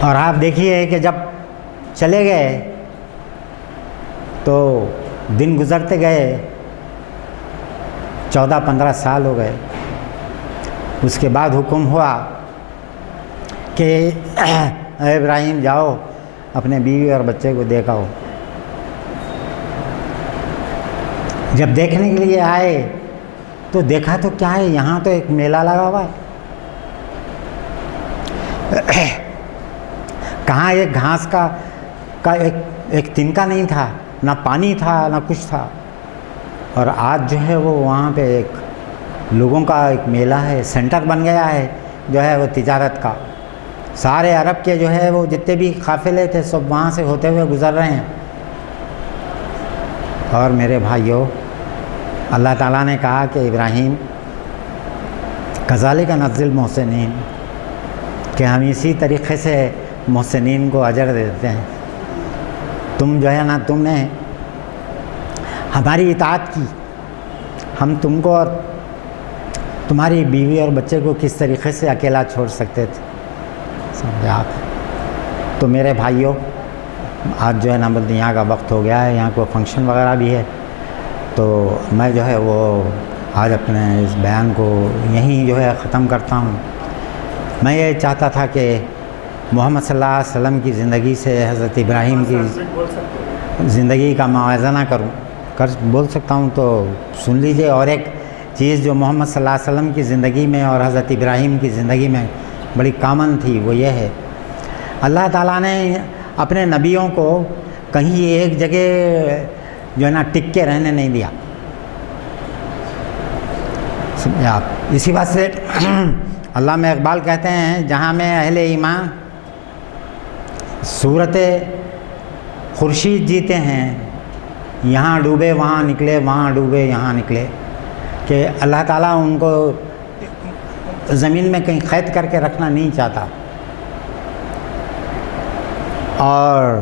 اور آپ دیکھیے کہ جب چلے گئے تو دن گزرتے گئے، 14-15 سال ہو گئے۔ اس کے بعد حکم ہوا کہ اے ابراہیم جاؤ اپنے بیوی اور بچے کو دیکھاؤ۔ جب دیکھنے کے لیے آئے تو دیکھا تو کیا ہے، یہاں تو ایک میلہ لگا ہوا ہے، کہاں ایک گھاس کا ایک تنکا نہیں تھا، نہ پانی تھا نہ کچھ تھا۔ اور آج جو ہے وہ وہاں پہ ایک لوگوں کا ایک میلہ ہے، سینٹر بن گیا ہے جو ہے وہ تجارت کا۔ سارے عرب کے جو ہے وہ جتنے بھی قافلے تھے سب وہاں سے ہوتے ہوئے گزر رہے ہیں۔ اور میرے بھائیوں، اللہ تعالیٰ نے کہا کہ ابراہیم کذالک نجزی المحسنین، کہ ہم اسی طریقے سے محسنین کو اجر دیتے ہیں۔ تم جو ہے نا، تم نے ہماری اطاعت کی، ہم تم کو اور تمہاری بیوی اور بچے کو کس طریقے سے اکیلا چھوڑ سکتے تھے، سمجھے آپ؟ تو میرے بھائیوں، آج جو ہے نا یہاں کا وقت ہو گیا ہے، یہاں کوئی فنکشن وغیرہ بھی ہے، تو میں جو ہے وہ آج اپنے اس بیان کو یہیں جو ہے ختم کرتا ہوں۔ میں یہ چاہتا تھا کہ محمد صلی اللہ علیہ وسلم کی زندگی سے حضرت ابراہیم کی زندگی کا موازنہ بول سکتا ہوں تو سن لیجئے۔ اور ایک چیز جو محمد صلی اللہ علیہ وسلم کی زندگی میں اور حضرت ابراہیم کی زندگی میں بڑی کامن تھی، وہ یہ ہے، اللہ تعالیٰ نے اپنے نبیوں کو کہیں ایک جگہ جو ہے نا ٹک کے رہنے نہیں دیا، سمجھے آپ؟ اسی بات سے علامہ اقبال کہتے ہیں، جہاں میں اہل ایمان صورت خورشید جیتے ہیں، یہاں ڈوبے وہاں نکلے، وہاں ڈوبے یہاں نکلے، کہ اللہ تعالیٰ ان کو زمین میں کہیں قید کر کے رکھنا نہیں چاہتا۔ اور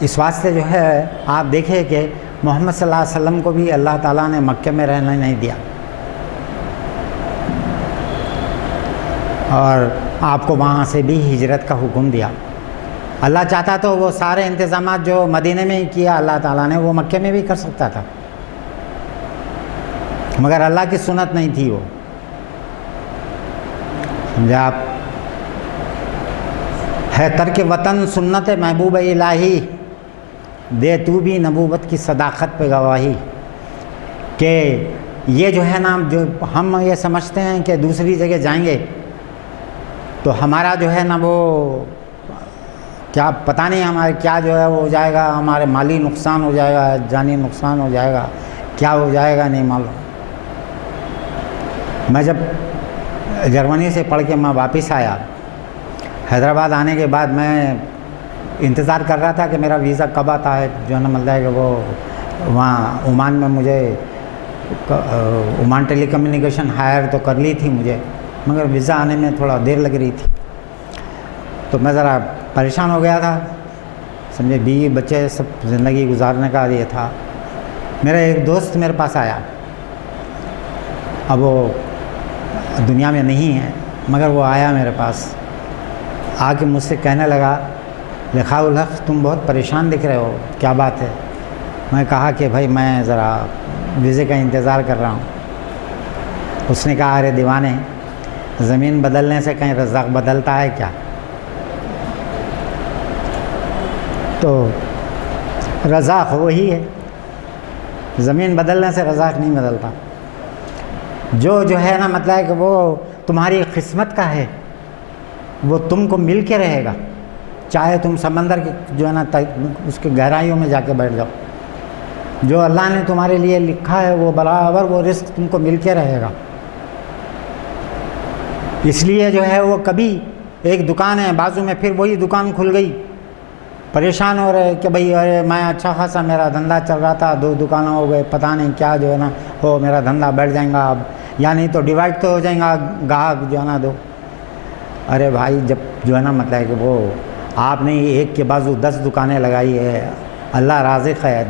اس واسطے جو ہے آپ دیکھیں کہ محمد صلی اللہ علیہ وسلم کو بھی اللہ تعالیٰ نے مکے میں رہنے نہیں دیا، اور آپ کو وہاں سے بھی ہجرت کا حکم دیا۔ اللہ چاہتا تو وہ سارے انتظامات جو مدینے میں ہی کیا اللہ تعالیٰ نے، وہ مکے میں بھی کر سکتا تھا، مگر اللہ کی سنت نہیں تھی وہ، سمجھے آپ؟ ہے ترک وطن سنت محبوب الہی، دے تو بھی نبوت کی صداقت پہ گواہی، کہ یہ جو ہے نا، جو ہم یہ سمجھتے ہیں کہ دوسری جگہ جائیں گے تو ہمارا جو ہے نا وہ کیا پتہ نہیں، ہمارے کیا جو ہے وہ ہو جائے گا، ہمارے مالی نقصان ہو جائے گا، جانی نقصان ہو جائے گا، کیا ہو جائے گا نہیں معلوم۔ میں جب جرمنی سے پڑھ کے میں واپس آیا، حیدرآباد آنے کے بعد میں انتظار کر رہا تھا کہ میرا ویزا کب آتا ہے، جو ہے نا مطلب ہے کہ وہ وہاں عمان میں مجھے عمان ٹیلی کمیونیکیشن ہائر تو کر لی تھی مجھے، مگر ویزا آنے میں تھوڑا دیر لگ رہی تھی، تو میں ذرا پریشان ہو گیا تھا، سمجھے؟ بیوی بچے سب زندگی گزارنے کا یہ تھا۔ میرا ایک دوست میرے پاس آیا، اب وہ دنیا میں نہیں ہے، مگر وہ آیا میرے پاس، آ کے مجھ سے کہنے لگا، لقاء الحق تم بہت پریشان دکھ رہے ہو، کیا بات ہے؟ میں کہا کہ بھائی میں ذرا ویزے کا انتظار کر رہا ہوں۔ اس نے کہا، ارے دیوانے، زمین بدلنے سے کہیں رزاق بدلتا ہے کیا؟ تو رزاق وہی ہے، زمین بدلنے سے رزاق نہیں بدلتا۔ جو ہے نا مطلب ہے کہ وہ تمہاری قسمت کا ہے، وہ تم کو مل کے رہے گا، چاہے تم سمندر کے جو ہے نا اس کے گہرائیوں میں جا کے بیٹھ جاؤ، جو اللہ نے تمہارے لیے لکھا ہے وہ برابر وہ رزق تم کو مل کے رہے گا۔ اس لیے جو ہے وہ کبھی ایک دکان ہے بازو میں، پھر وہی دکان کھل گئی، پریشان ہو رہے کہ بھئی ارے میں اچھا خاصا میرا دھندا چل رہا تھا، 2 دکانیں ہو گئے، پتہ نہیں کیا جو ہے نا ہو، میرا دھندا بیٹھ جائیں گا اب، یا نہیں تو ڈیوائڈ تو ہو جائیں گا گاہک جو ہے نا دو۔ ارے بھائی، جب جو ہے نا مطلب ہے کہ وہ آپ نے ایک کے بازو 10 دکانیں لگائی ہے، اللہ رازق ہے،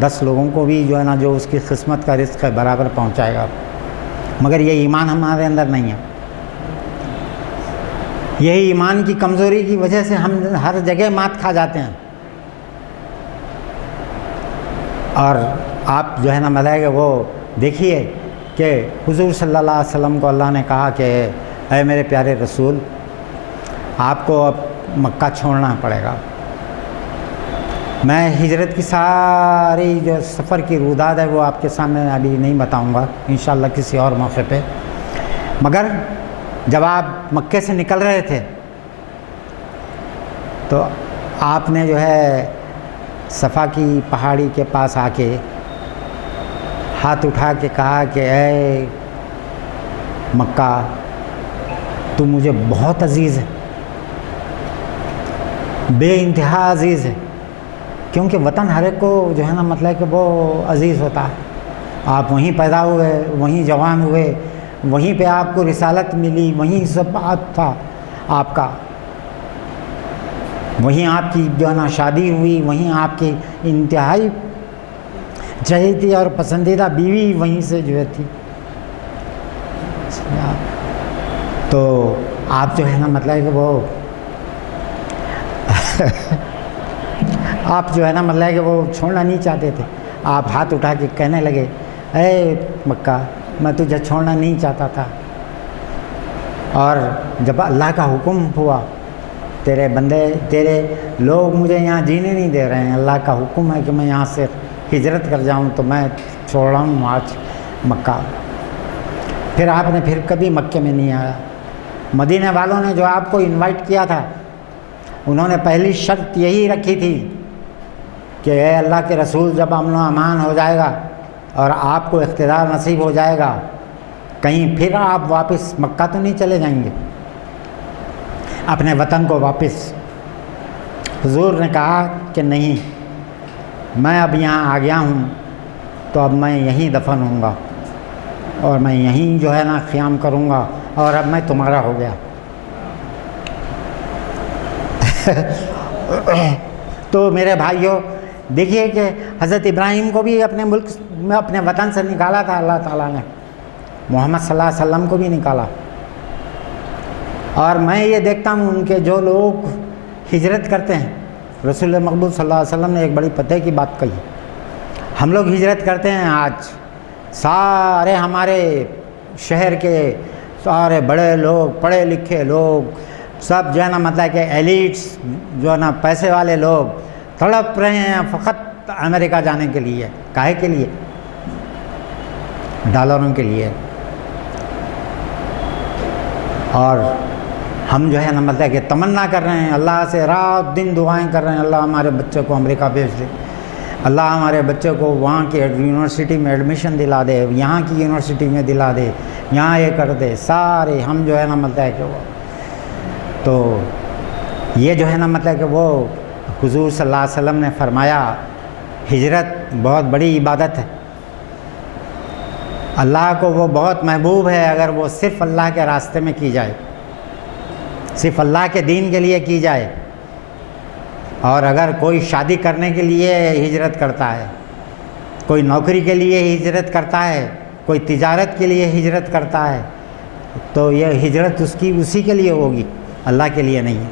10 لوگوں کو بھی جو ہے نا جو اس کی قسمت کا رزق ہے برابر پہنچائے گا، مگر یہ ایمان ہمارے اندر نہیں ہے۔ یہی ایمان کی کمزوری کی وجہ سے ہم ہر جگہ مات کھا جاتے ہیں. اور آپ جو ہے نا مطلب کہ وہ دیکھیے کہ حضور صلی اللہ علیہ وسلم کو اللہ نے کہا کہ اے میرے پیارے رسول، آپ کو اب مکہ چھوڑنا پڑے گا. میں ہجرت کی ساری جو سفر کی روداد ہے وہ آپ کے سامنے ابھی نہیں بتاؤں گا، انشاءاللہ کسی اور موقع پہ. مگر جب آپ مکے سے نکل رہے تھے تو آپ نے جو ہے صفا کی پہاڑی کے پاس آ کے ہاتھ اٹھا کے کہا کہ اے مکہ، تو مجھے بہت عزیز ہے، بے انتہا عزیز ہے. کیونکہ وطن ہر ایک کو جو ہے نا مطلب کہ وہ عزیز ہوتا ہے. آپ وہیں پیدا ہوئے، وہیں جوان ہوئے، وہیں پہ آپ کو رسالت ملی، وہیں سب بات تھا آپ کا، وہیں آپ کی جو ہے نا شادی ہوئی، وہیں آپ کی انتہائی چہیتی اور پسندیدہ بیوی وہیں سے جو ہے تھی. تو آپ جو ہے نا مطلب کہ وہ آپ جو ہے نا مطلب کہ وہ چھوڑنا نہیں چاہتے تھے. آپ ہاتھ اٹھا کے کہنے لگے اے مکہ، میں تجھے چھوڑنا نہیں چاہتا تھا. اور جب اللہ کا حکم ہوا، تیرے بندے، تیرے لوگ مجھے یہاں جینے نہیں دے رہے ہیں، اللہ کا حکم ہے کہ میں یہاں سے ہجرت کر جاؤں، تو میں چھوڑ رہا ہوں آج مکہ. پھر آپ نے پھر کبھی مکے میں نہیں آیا. مدینہ والوں نے جو آپ کو انوائٹ کیا تھا، انہوں نے پہلی شرط یہی رکھی تھی کہ اے اللہ کے رسول، جب امن و امان ہو جائے گا اور آپ کو اقتدار نصیب ہو جائے گا، کہیں پھر آپ واپس مکہ تو نہیں چلے جائیں گے اپنے وطن کو واپس. حضور نے کہا کہ نہیں، میں اب یہاں آ گیا ہوں تو اب میں یہیں دفن ہوں گا اور میں یہیں جو ہے نا قیام کروں گا، اور اب میں تمہارا ہو گیا. تو میرے بھائیوں، دیکھیے کہ حضرت ابراہیم کو بھی اپنے ملک میں، اپنے وطن سے نکالا تھا اللہ تعالیٰ نے، محمد صلی اللہ علیہ وسلم کو بھی نکالا. اور میں یہ دیکھتا ہوں ان کے جو لوگ ہجرت کرتے ہیں، رسول مقبول صلی اللہ علیہ وسلم نے ایک بڑی پتے کی بات کہی. ہم لوگ ہجرت کرتے ہیں، آج سارے ہمارے شہر کے سارے بڑے لوگ، پڑھے لکھے لوگ، سب جو ہے نا مطلب کہ ایلیٹس، جو ہے نا پیسے والے لوگ تڑپ رہے ہیں فقط امریکہ جانے کے لیے. کاہے کے لیے؟ ڈالروں کے لیے. اور ہم جو ہے نا مطلب کہ تمنا کر رہے ہیں، اللہ سے رات دن دعائیں کر رہے ہیں، اللہ ہمارے بچے کو امریکہ بھیج دے، اللہ ہمارے بچے کو وہاں کی یونیورسٹی میں ایڈمیشن دلا دے، یہاں کی یونیورسٹی میں دلا دے، یہاں یہ کر دے. سارے ہم جو ہے نا مطلب ہے کہ وہ، تو یہ جو ہے نا مطلب کہ وہ حضور صلی اللہ علیہ وسلم نے فرمایا ہجرت بہت بڑی عبادت ہے. اللہ کو وہ بہت محبوب ہے اگر وہ صرف اللہ کے راستے میں کی جائے، صرف اللہ کے دین کے لیے کی جائے. اور اگر کوئی شادی کرنے کے لیے ہجرت کرتا ہے، کوئی نوکری کے لیے ہجرت کرتا ہے، کوئی تجارت کے لیے ہجرت کرتا ہے، تو یہ ہجرت اس کی اسی کے لیے ہوگی، اللہ کے لیے نہیں.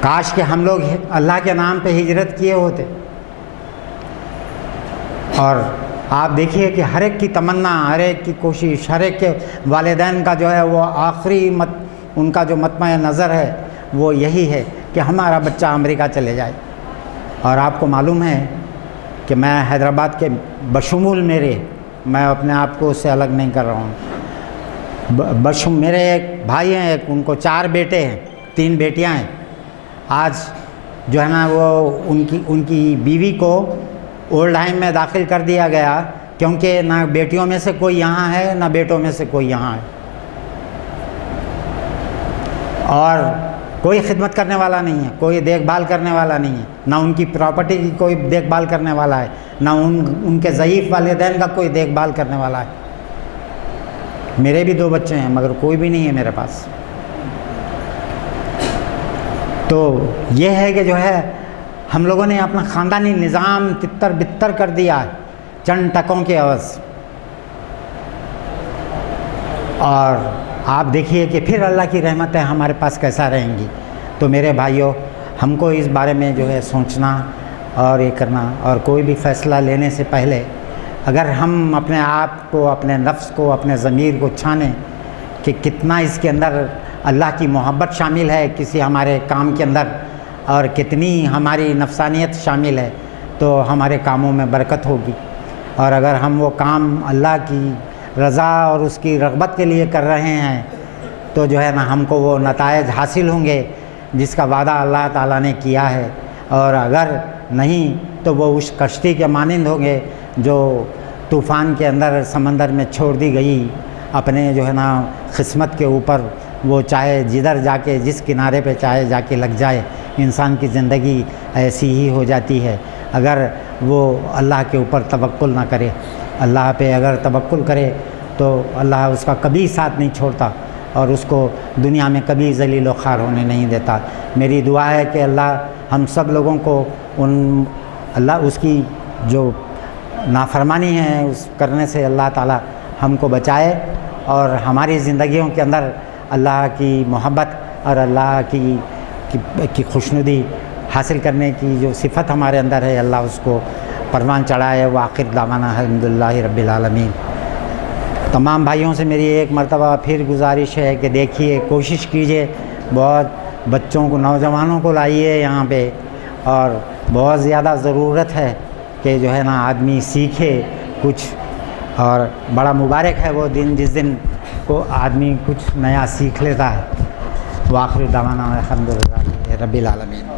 کاش کہ ہم لوگ اللہ کے نام پہ ہجرت کیے ہوتے. اور آپ دیکھیے کہ ہر ایک کی تمنا، ہر ایک کی کوشش، ہر ایک کے والدین کا جو ہے وہ آخری ان کا جو مطمع نظر ہے وہ یہی ہے کہ ہمارا بچہ امریکہ چلے جائے. اور آپ کو معلوم ہے کہ میں حیدرآباد کے بشمول میں اپنے آپ کو اس سے الگ نہیں کر رہا ہوں. میرے ایک بھائی ہیں، ان کو 4 بیٹے ہیں، 3 بیٹیاں ہیں. آج جو ہے نا وہ ان کی بیوی کو اولڈ ہائم میں داخل کر دیا گیا، کیونکہ نہ بیٹیوں میں سے کوئی یہاں ہے نہ بیٹوں میں سے کوئی یہاں ہے، اور کوئی خدمت کرنے والا نہیں ہے، کوئی دیکھ بھال کرنے والا نہیں ہے، نہ ان کی پراپرٹی کی کوئی دیکھ بھال کرنے والا ہے، نہ ان کے ضعیف والدین کا کوئی دیکھ بھال کرنے والا ہے. میرے بھی 2 بچے ہیں مگر کوئی بھی نہیں ہے میرے پاس. تو یہ ہے کہ جو ہے ہم لوگوں نے اپنا خاندانی نظام تتر بتر کر دیا ہے چند ٹکوں کے عوض. اور آپ دیکھیے کہ پھر اللہ کی رحمتیں ہمارے پاس کیسا رہیں گی. تو میرے بھائیوں، ہم کو اس بارے میں جو ہے سوچنا اور یہ کرنا، اور کوئی بھی فیصلہ لینے سے پہلے اگر ہم اپنے آپ کو، اپنے نفس کو، اپنے ضمیر کو چھانیں کہ کتنا اس کے اندر اللہ کی محبت شامل ہے کسی ہمارے کام کے اندر، اور کتنی ہماری نفسانیت شامل ہے، تو ہمارے کاموں میں برکت ہوگی. اور اگر ہم وہ کام اللہ کی رضا اور اس کی رغبت کے لیے کر رہے ہیں تو جو ہے نا ہم کو وہ نتائج حاصل ہوں گے جس کا وعدہ اللہ تعالیٰ نے کیا ہے. اور اگر نہیں تو وہ اس کشتی کے مانند ہوں گے جو طوفان کے اندر سمندر میں چھوڑ دی گئی اپنے جو ہے نا قسمت کے اوپر. وہ چاہے جدھر جا کے، جس کنارے پہ چاہے جا کے لگ جائے. انسان کی زندگی ایسی ہی ہو جاتی ہے اگر وہ اللہ کے اوپر توکل نہ کرے. اللہ پہ اگر توکل کرے تو اللہ اس کا کبھی ساتھ نہیں چھوڑتا اور اس کو دنیا میں کبھی ذلیل و خوار ہونے نہیں دیتا. میری دعا ہے کہ اللہ ہم سب لوگوں کو اللہ اس کی جو نافرمانی ہے اس کرنے سے اللہ تعالی ہم کو بچائے، اور ہماری زندگیوں کے اندر اللہ کی محبت اور اللہ کی خوشنودی حاصل کرنے کی جو صفت ہمارے اندر ہے اللہ اس کو پروان چڑھائے. وآخر دعوانا الحمدللہ رب العالمین. تمام بھائیوں سے میری ایک مرتبہ پھر گزارش ہے کہ دیکھیے، کوشش کیجئے، بہت بچوں کو، نوجوانوں کو لائیے یہاں پہ، اور بہت زیادہ ضرورت ہے کہ جو ہے نا آدمی سیکھے کچھ. اور بڑا مبارک ہے وہ دن جس دن کو آدمی کچھ نیا سیکھ لیتا ہے. وآخر دعوانا الحمدللہ رب العالمین.